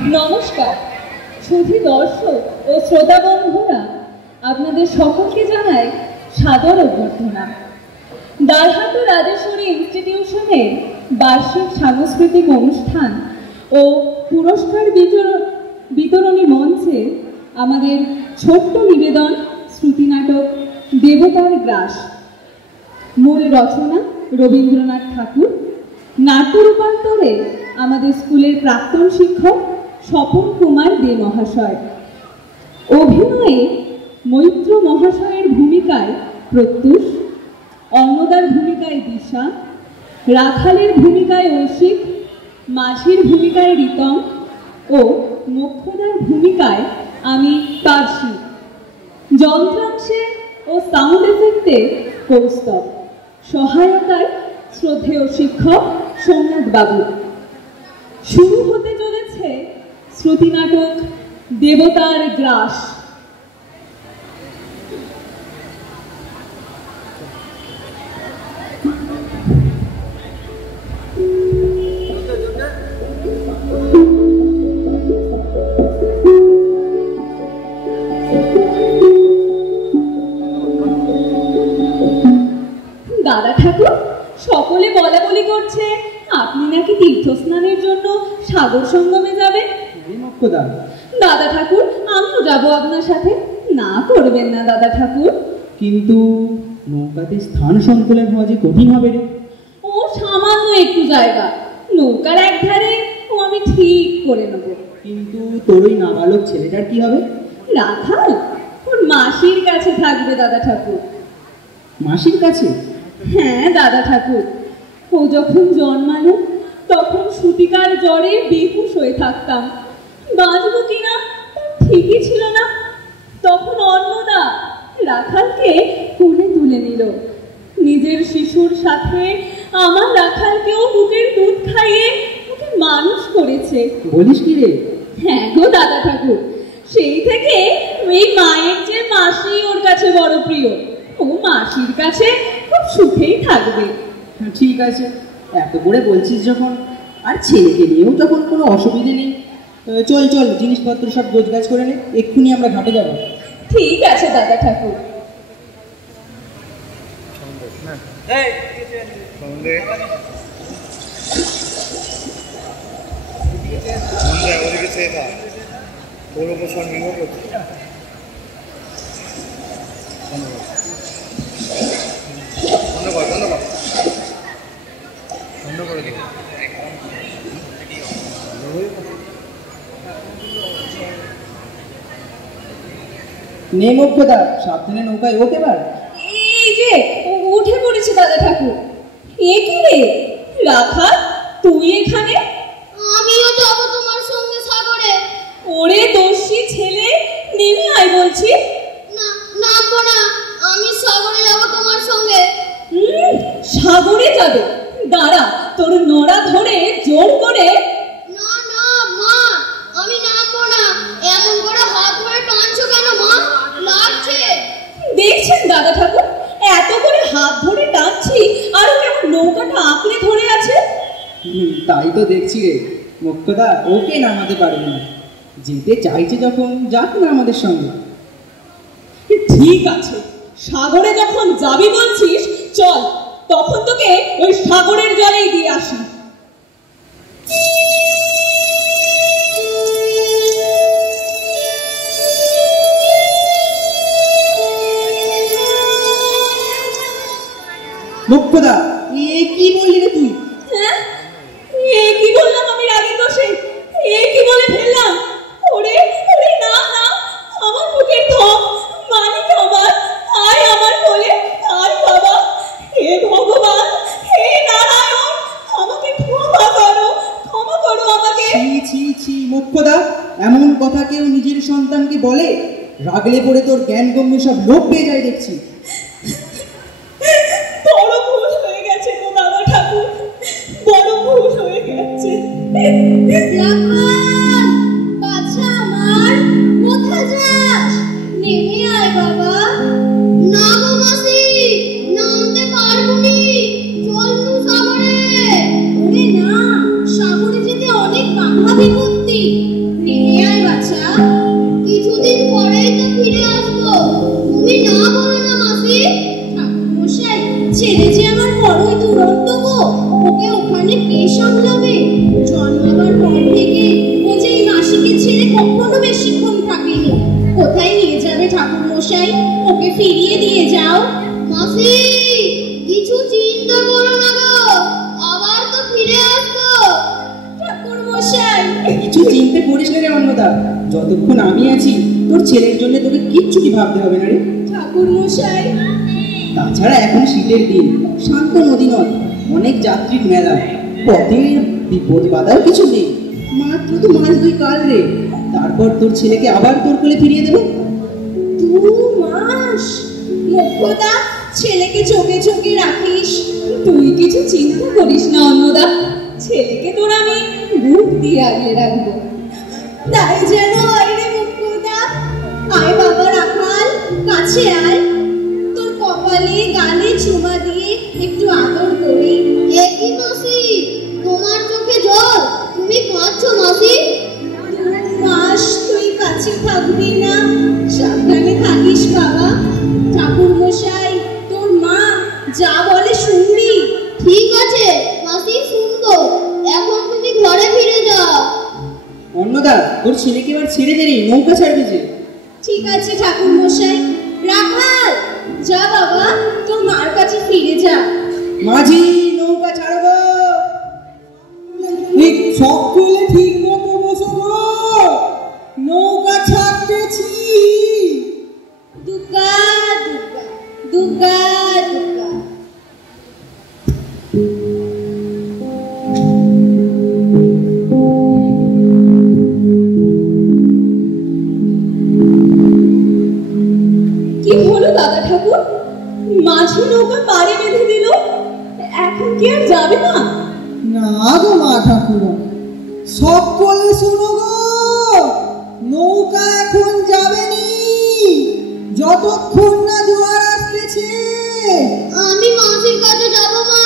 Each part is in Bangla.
নমস্কার সুধী দর্শক ও শ্রোতা বন্ধুরা, আপনাদের সকলকে জানাই সাদর অভ্যর্থনা। দারহাটু রাজেশ্বরী ইনস্টিটিউশনের বার্ষিক সাংস্কৃতিক অনুষ্ঠান ও পুরস্কার বিতরণী মঞ্চে আমাদের ছোট্ট নিবেদন শ্রুতি নাটক দেবতার গ্রাস। মূল রচনা রবীন্দ্রনাথ ঠাকুর, নাট্য রূপান্তরে আমাদের স্কুলের প্রাক্তন শিক্ষক স্বপন কুমার দে মহাশয়। অভিনয়ে মৈত্র মহাশয়ের ভূমিকায় প্রত্যুষ, অন্নদার ভূমিকায় দিশা, রাখালের ভূমিকায় ঐশিক, মাঝির ভূমিকায় রিতম ও মোক্ষদার ভূমিকায় আমি কার্শি। যন্ত্রাংশে ও সাউন্ড এফেক্টে কৌস্তব, সহায়তায় শ্রদ্ধেয় শিক্ষক সোমনাথ বাবু। শুরু হতে চলেছে শ্রুতি নাটক দেবতার গ্রাস। দাদা ঠাকুর, সকলে বলা বলি করছে আপনি নাকি তীর্থস্নানের জন্য সাগর সঙ্গমে যাবেন। দাদা ঠাকুর, আমিও যাবো আপনার সাথে। না করবেন না দাদা ঠাকুর? কিন্তু নৌকাতে স্থান সংকুলন হওয়া যে কঠিন হবে রে। ও সামান্য একটু জায়গা, নৌকার একধারে ও আমি ঠিক করে নেব। কিন্তু তোর ওই নাবালক ছেলেটার কি হবে? রাখাল ওর মাসির কাছে থাকবে দাদা ঠাকুর। মাসির কাছে? হ্যাঁ দাদা ঠাকুর, ও যখন জন্মালো তখন সুতিকার জ্বরে বেহুশ হয়ে থাকতাম। বাঁচবো কিনা ঠিকই ছিল না। তখন অন্নদা রাখালকে কোলে তুলে নিল। নিজের শিশুর সাথে আমার রাখালকেও বুকের দুধ খাইয়ে ওকে মানুষ করেছে। বলিস কি রে? হ্যাঁ গো দাদা ঠাকুর, সেই থেকে ওই মায়ের যে মাসি ওর কাছে বড় প্রিয়। ও মাসির কাছে খুব সুখেই থাকবে। ঠিক আছে, এত করে বলছিস যখন, আর ছেলেকে নিয়েও তখন কোনো অসুবিধে নেই। চল চল, জিনিসপত্র সব গোছগাছ করে নে, এক্ষুনি আমরা ঘাটে যাব। ঠিক আছে দাদা ঠাকুর। নে মোক্ষদা, সাবধানে নৌকায় ওকে বার। এই যে উঠে পড়েছে দাদা ঠাকুর। এ কি রে রাখাল, তুই এখানে? আমিও যাব তোমার সঙ্গে সাগরে। ওরে দোষী ছেলে, নেমে আয় বলছি। না, নামবো না, আমি সাগরে যাব তোমার সঙ্গে। সাগরে যাবে? দাঁড়া, তোর নড়া ধরে জোর করে। না না মা, আমি নামবো না। এমন করে হাত ধরে টানছো কেন মা? লাগছে। দেখছেন দাদা ঠাকুর, এত করে হাত ধরে টানছি আর কেমন নৌকাটা আঁকড়ে ধরে আছে। তাই তো দেখছি রে মোক্ষদা, ওকে নামাতে পারবে না। যেতে চাইছে যখন যাক না আমাদের সঙ্গে। ঠিক আছে, সাগরে যখন যাবি বলছিস চল, তখন তোকে ওই সাগরের জলেই দিয়ে আসি। মোক্ষদা, এ কি বললি রে তুই? হ্যাঁ, এ কি বললাম আমি রাগের বসে? এ কি বলে ফেললাম? ওরে ওরে, না না, আমার বুকের ধম, মানিক আমার, আয় আমার কোলে, আয় বাবা। হে ভগবান, হে নারায়ণ, আমাকে ক্ষমা করো, ক্ষমা করো আমাকে। ছি ছি ছি মোক্ষদা, এমন কথা কেউ নিজের সন্তানকে বলে? রাগলে পড়ে তোর জ্ঞান গম্য সব লোপ পেয়ে যায় দেখছি। বড় ভুল হয়ে গেছে গো দাদা ঠাকুর, বড় ভুল হয়ে গেছে। বাচ্চা আমার, কোথায় যাস? নেমে আয় বাবা। না গো মাসি, নামতে পারবো নি। চল নু সাগরে। ওরে না, সাগরে যেতে অনেক বাধা বিপত্তি। ফিরিয়ে দিয়ে যাও। মাসি, কিছু চিন্তা করো না গো, আবার তো ফিরে আসবো। ঠাকুর মশাই, কিছু চিন্তা করিস না রে অন্নদা, যতক্ষণ আমি আছি তোর ছেলের জন্য তোকে কিচ্ছুটি ভাবতে হবে না রে। ঠাকুর মশাই, তাছাড়া এখন শীতের দিন, শান্ত নদী নদ, অনেক যাত্রীর মেলা, পথে বিপদ বাধাও কিছু নেই, মাত্র তো মাস 2 কাল রে। তারপর তোর ছেলেকে আবার তোর কোলে ফিরিয়ে দেবো। 2 মাস? মুখ্যদা, ছেলেকে চোখে চোখে রাখিস। তুই কিছু চিন্তা করিস না অন্নদা, ছেলেকে তোর আমি বুক দিয়ে আগলে রাখবো। তাই যেন হয় রে মুখ্যদা। আয় বাবা রাখাল, কাছে আয়, তোর কপালে গালে চুমা দিয়ে একটু আদর করি। এ কি মাসি, তোমার চোখে জল, তুমি কাঁদছো মাসি? 2 মাস তুই কাছে থাকবি না? সাবধানে থাকিস বাবা। ঠাকুর মশাই, তোর মা যা বলে শুনবি। ঠিক আছে মাসি, শুনবো। এখন তুমি ঘরে ফিরে যাও। অন্নদা, তোর ছেলেকে এবার ছেড়ে দে রে, নৌকা ছাড়বে যে। ঠিক আছে ঠাকুর মশাই। রাখাল, যা বাবা, তোর মার কাছে ফিরে যা। মাঝি, নৌকা ছাড়বো। ঠিক সকলে ঠিক মতো বসো গো, নৌকা ছাড়তেছি। দুর্গা দুর্গা দুর্গা দুর্গা। কি হলো দাদা ঠাকুর? মাঝি নৌকা পাড়ে বেঁধে দিল, এখন কি আর যাবে না? না গো মা ঠাকুরা, সকলে শোনো গো, নৌকা এখন যাবে নি, যতক্ষণ না জোয়ার আসতেছে। আমি মাসির কাছে যাবো মা,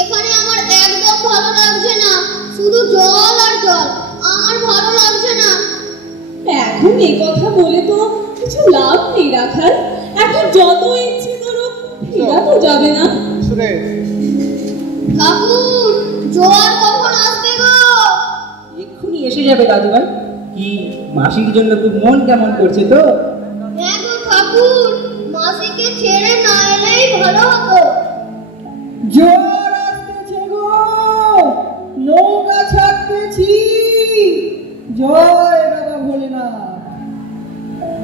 এখানে আমার একদম ভালো লাগছে না, শুধু জল আর জল, আমার ভালো লাগছে না। এখন এই কথা বলে তো কিছু লাভ নেই রাখাল, এখন যত ইচ্ছে করো ফেরা তো যাবে না। ঠাকুর, জোয়ার কখন আসবে গো? এক্ষুনি এসে যাবে দাদুভাই। কি মাসির জন্য খুব মন কেমন করছে তো? হ্যাঁ গো ঠাকুর, মাসিকে ছেড়ে না এলেই ভালো হতো। জোয়ার আসতেছে গো, নৌকা ছাড়তেছি। জয় বাবা ভোলেনাথ।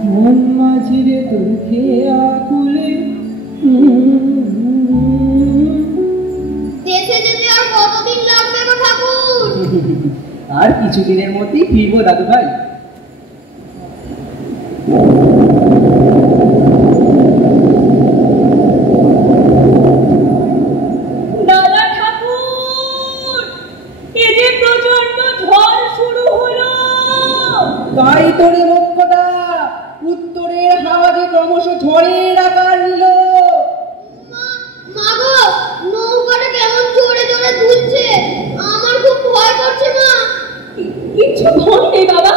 মন মাঝিরে তোকে আকুলে, দেশে যেতে আর কতদিন লাগবে গো ঠাকুর? আর কিছুদিনের মধ্যেই ফিরবো দাদুভাই। দাদা ঠাকুর, এই যে প্রচন্ড ঝড় শুরু হলো। তাই তোরে মুখ্যদা, উত্তরের হাওয়া যে ক্রমশ ঝড়ের আকার নিল। মা গো, নৌকাটা কেমন জোরে জোরে দুলছে, আমার খুব ভয় করছে মা। কিছু ভয় নেই বাবা,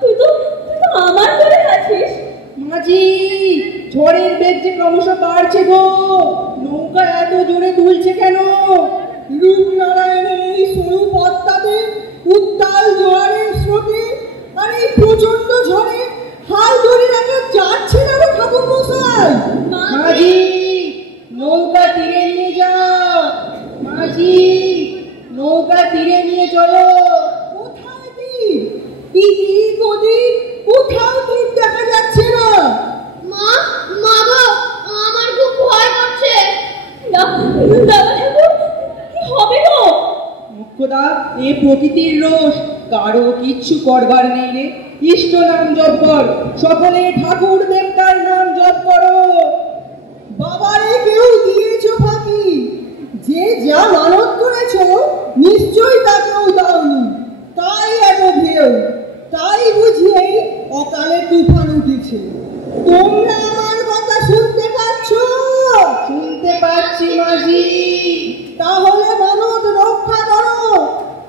তুই তো আমার করে আছিস। মাঝি, ঝড়ের বেগ যে ক্রমশ বাড়ছে গো, নৌকা এত জোরে দুলছে কেন? রূপনারায়ণের এই সরু পথটাতে উত্তাল জোয়ারের স্রোতে আর এই প্রচন্ড ঝড়ে হাল ধরে রাখা যাচ্ছে না গো ঠাকুর মশাই। মাঝি, নৌকা তীরে নিয়ে যাও। মাঝি, নৌকা তীরে নিয়ে চলো। কোথায় তীর? এদিক ওদিক কোথাও তীর দেখা যাচ্ছে না। মা, মা গো, আমার খুব ভয় করছে। দাদা ঠাকুর, কি হবে গো? মুখ্যদা, এ প্রকৃতির রোষ, কারো কিচ্ছু করবার নেই রে। ইষ্ট নাম জপ কর, সকলে ঠাকুর দেবতার নাম জপ করো। বাবারে কেউ দিয়েছো ফাঁকি, যে যা মানত করেছো নিশ্চয়ই তাকেও দাওনি, তাই এত ঢেউ, তাই বুঝিয়ে অকালে তুফান উঠেছে। তোমরা আমার কথা শুনতে পাচ্ছ? শুনতে পাচ্ছি মাঝি। তাহলে মানত রক্ষা করো,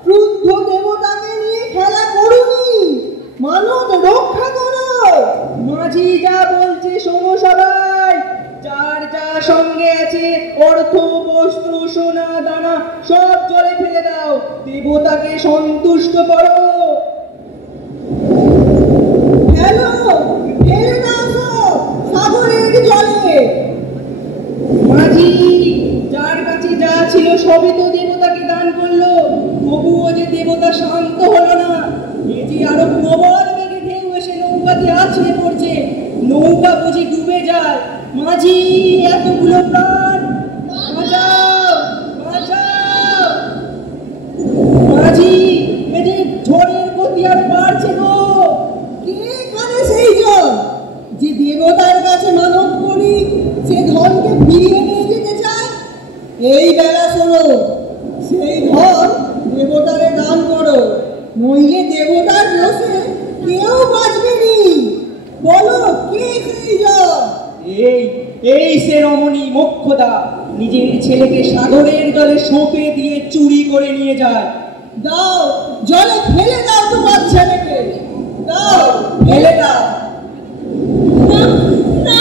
ক্রুদ্ধ দেবতাকে নিয়ে খেলা করুনি, মানত রক্ষা করো। মাঝি যা বলছে শোনো সবাই, যার যা সঙ্গে আছে অর্থ বস্ত্র সোনা দানা সব জলে ফেলে দাও, দেবতাকে সন্তুষ্ট করো। ফেলো, ফেলে দাও সব সাগরের জলে। আরো প্রবল বেগে ঢেউ এসে নৌকাতে আছড়ে পড়ছে। নৌকা বুঝি ডুবে যায়। মাঝি, এতগুলো প্রাণ, বাঁচাও, বাঁচাও। মাঝি, এই যে ঝড়ের গতি আর বাড়ছে গো। কে এখানে সেই জন যে দেবতার কাছে মানত করি সে ধনকে ফিরিয়ে নিয়ে যেতে চায়? এই বেলা শোনো, সেই ধন দেবতারে দান করো, নইলে দেবতার রোষে কেউ বাঁচবে নি। বলো কে সেই জন? এই সে রমণী মোক্ষদা, নিজের ছেলেকে সাগরের জলে সঁপে দিয়ে চুরি করে নিয়ে যায়। দাও, জলে ফেলে দাও তোমার ছেলেকে, দাও ফেলে দাও। না না,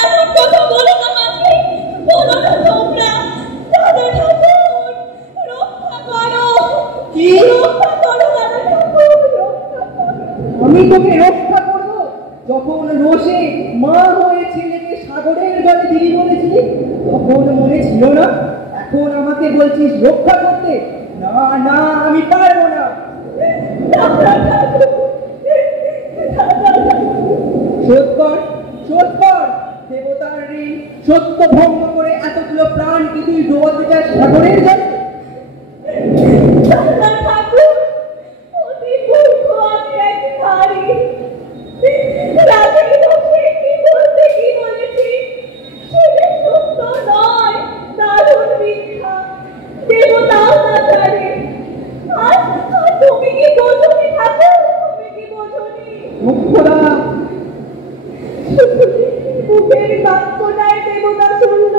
এমন কথা বলো না মাঝি, বলো না তোমরা। দাদা ঠাকুর, রক্ষা করো। কি? রক্ষা করো দাদা ঠাকুর, রক্ষা করো। আমি তোকে রক্ষা করবো? যখন রোষে মা হয়ে ছেলেকে সাগরের জলে দিলি বলেছিলি তখন মনে ছিল না? এখন আমাকে বলছিস রক্ষা করতে? না না, আমি পারবো না। দাদা ঠাকুর, দাদা ঠাকুর। শোধ কর, শোধ কর। দেবতার ঋণ সত্য ভঙ্গ করে এতগুলো প্রাণ কি তুই ডোবাতে চাস সাগরের জলে? দাদা ঠাকুর, অতি মূর্খ আমি এক নারী। রাতের বসে কি বলতে কি বলেছি, সেটা সত্য নয়, দারুণ মিথ্যা। দেবতাও না জানে। আর তুমি কি বোঝনি ঠাকুর, তুমি কি বোঝনি? মুখ্যরা মুখের বাক্যটাই দেবতা শুনল,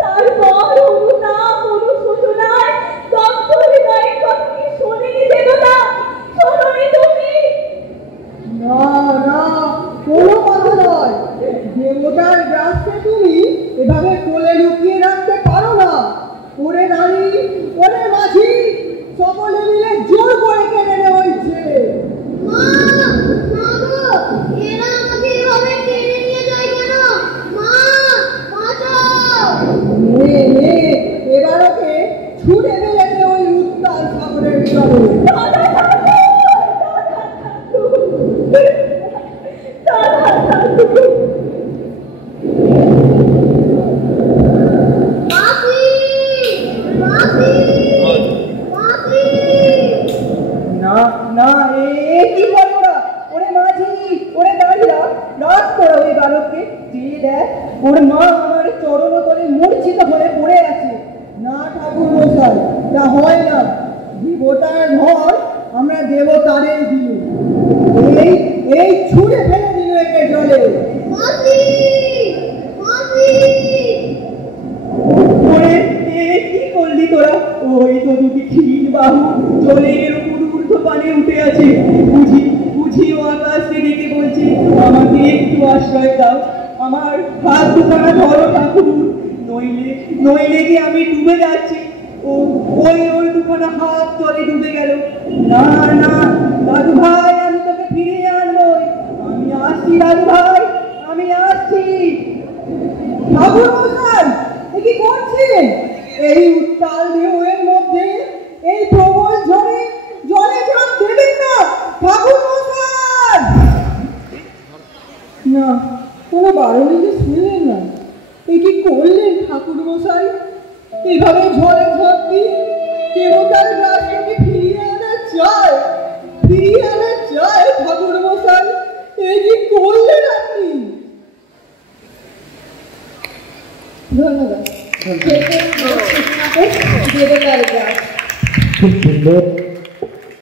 তারপর অনুতাপ অনুশোচনায় দগ্ধ হৃদয়ের কথা কি শোনেনি দেবতা? শোনোনি তুমি? না না, কোনো কথা নয়। দেবতার গ্রাসকে তুমি এভাবে কোলে লুকিয়ে রাখতে পারো না। ওরে নারী, ওরে মাঝি, সকলে মিলে জোর করে কেড়ে নেওয়া হচ্ছে। মা, মা গো, এরা আমাকে এভাবে টেনে নিয়ে যায় কেন? মা, বাঁচাও। এবার ওকে ছুটে ফেলে দে ওই উত্তাল সাগরের জলে। দাদা ঠাকুর, দাদা ঠাকুর, দাদা ঠাকুর। মাসি, মাসি, মাসি। না না, এ কি বলো না? ওরে মাঝি, ওরে দাঁড়িয়া রাত করো ওই বালককে। চেয়ে দেখ, ওর মা আমার চরণ তলে মূর্ছিত হয়ে পড়ে আছে। না ঠাকুর মশাই, তা হয় না। দেবতার ঘর আমরা দেবতারে দিল, এই এই ছুঁড়ে ফেলে দিল একে জলে। মাসি, মাসি। ওরে কি করলি তোরা? ওই তো দুটি ক্ষীণ বাহু জলের উপর ঊর্ধ্বপানে উঠে আছে। বুঝি বুঝি ও আকাশকে ডেকে বলছে আমাকে একটু আশ্রয় দাও, আমার হাত দুখানা ধরো ঠাকুর, নইলে নইলে কি আমি ডুবে যাচ্ছি। ওই ওর দুখানা হাত জলে ডুবে গেল। না না দাদু ভাই, আমি তোকে ফিরিয়ে আনবই। আমি আসছি দাদু ভাই, আমি আসছি। ঠাকুর মশাই, এ কি করছেন? এই উত্তাল ঢেউয়ের মধ্যে, এই প্রবল ঝড়ে জলে ঝাঁপ দেবেন না ঠাকুর মশাই। না, কোনো বারণই যে শুনলেন না। এ কি করলেন ঠাকুর মশাই? এভাবে ঝড়ে ঝাঁপ দিয়ে দেবতার রাজ্যকে ফিরিয়ে আনা চায়, ফিরিয়ে আনা চায় ঠাকুর মশাই। এ কি করলেন আপনি? ধন্যবাদ। দেবতার গাছ। খুব সুন্দর।